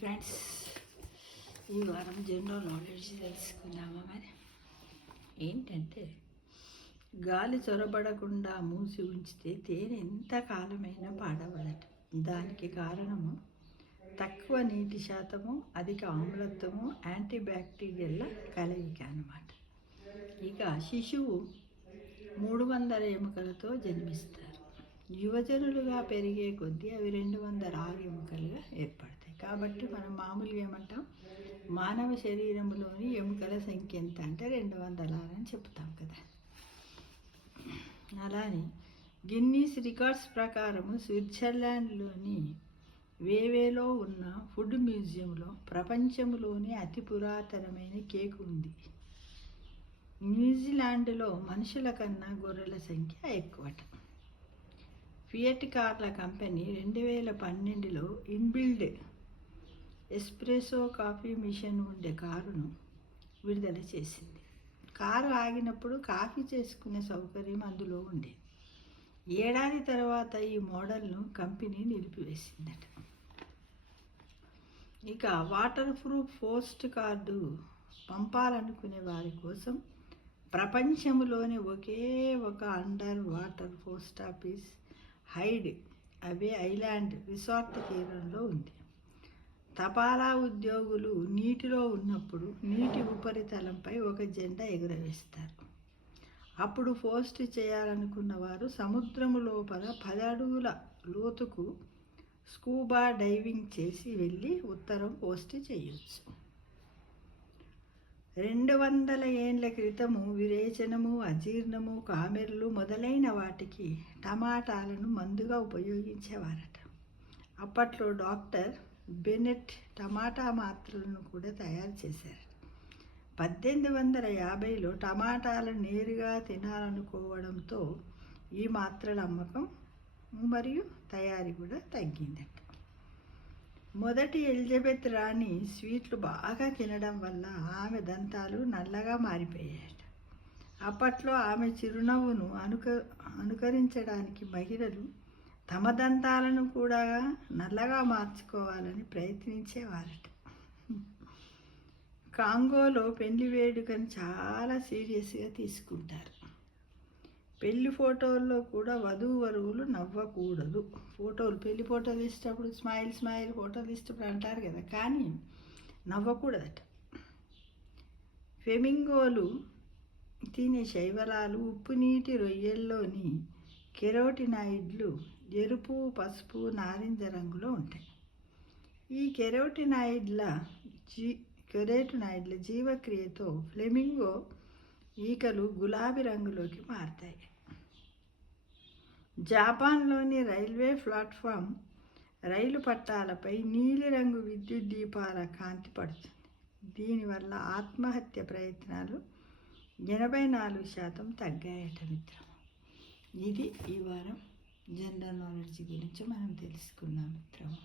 Friends, ఈ వారం general knowledge తెలుసుకుందామా. మరి ఏంటంటే, గాలి చొరబడకుండా మూసి ఉంచితే తేనె ఎంత కాలమైనా పాడవదట. దానికి కారణము తక్కువ నీటి శాతము, అధిక ఆమ్లత్వము, యాంటీబ్యాక్టీరియల్ల కలయిక అన్నమాట. ఇక శిశువు 300 ఎముకలతో జన్మిస్తారు. యువజనులుగా పెరిగే కొద్దీ అవి 206 ఎముకలుగా ఏర్పడతాయి. కాబట్టి మనం మామూలుగా ఏమంటాం, మానవ శరీరంలోని ఎముకల సంఖ్య ఎంత అంటే 206 అని చెప్తాం కదా. అలానే గిన్నీస్ రికార్డ్స్ ప్రకారము స్విట్జర్లాండ్లోని వేవేలో ఉన్న ఫుడ్ మ్యూజియంలో ప్రపంచంలోని అతి పురాతనమైన కేక్ ఉంది. న్యూజిలాండ్లో మనుషుల కన్నా గొర్రెల సంఖ్య ఎక్కువట. ఫియట్ కార్ల కంపెనీ 2012లో ఇన్బిల్డ్ ఎస్ప్రెసో కాఫీ మిషన్ ఉండే కారును విడుదల చేసింది. కారు ఆగినప్పుడు కాఫీ చేసుకునే సౌకర్యం అందులో ఉండేది. ఏడాది తర్వాత ఈ మోడల్ను కంపెనీ నిలిపివేసిందట. ఇక వాటర్ ప్రూఫ్ పోస్ట్ కార్డు పంపాలనుకునే వారి కోసం ప్రపంచంలోని ఒకే ఒక underwater post office Hideaway Island Resort తీరంలో ఉంది. తపాలా ఉద్యోగులు నీటిలో ఉన్నప్పుడు నీటి ఉపరితలంపై ఒక జెండా ఎగురవేస్తారు. అప్పుడు పోస్ట్ చేయాలనుకున్న వారు సముద్రము లోపల 10 అడుగుల లోతుకు స్కూబా డైవింగ్ చేసి వెళ్ళి ఉత్తరం పోస్ట్ చేయొచ్చు. 200 ఏండ్ల క్రితము విరేచనము, అజీర్ణము, కామెర్లు మొదలైన వాటికి టమాటాలను మందుగా ఉపయోగించేవారట. అప్పట్లో డాక్టర్ బెనెట్ టమాటా మాత్రలను కూడా తయారు చేశారు. 1850లో టమాటాలను నేరుగా తినాలనుకోవడంతో ఈ మాత్రల అమ్మకం మరియు తయారీ కూడా తగ్గిందట. మొదటి ఎలిజబెత్ రాణి స్వీట్లు బాగా తినడం వల్ల ఆమె దంతాలు నల్లగా మారిపోయాయట. అప్పట్లో ఆమె చిరునవ్వును అనుకరించడానికి మహిళలు తమ దంతాలను కూడా నల్లగా మార్చుకోవాలని ప్రయత్నించేవారట. కాంగోలో పెళ్లి వేడుకను చాలా సీరియస్గా తీసుకుంటారు. పెళ్లి ఫోటోల్లో కూడా వధూవరువులు నవ్వకూడదు. పెళ్లి ఫోటోలు తీసేటప్పుడు స్మైల్ ఫోటోలు తీసేటప్పుడు అంటారు కదా, కానీ నవ్వకూడదట. ఫెమింగోలు తినే శైవలాలు ఉప్పు నీటి రొయ్యల్లోని కెరోటినాయిడ్లు ఎరుపు, పసుపు, నారింజ రంగులో ఉంటాయి. ఈ కెరోటినాయిడ్ల జీవక్రియతో ఫ్లెమింగో ఈకలు గులాబీ రంగులోకి మారతాయి. జపాన్లోని రైల్వే ప్లాట్ఫామ్ రైలు పట్టాలపై నీలిరంగు విద్యుత్ దీపాల కాంతి పడుతుంది. దీనివల్ల ఆత్మహత్య ప్రయత్నాలు 84% తగ్గాయట మిత్రమా. ఇది ఈ వారం జనరల్ నాలెడ్జ్ గురించి మనం తెలుసుకున్నాం మిత్రమా.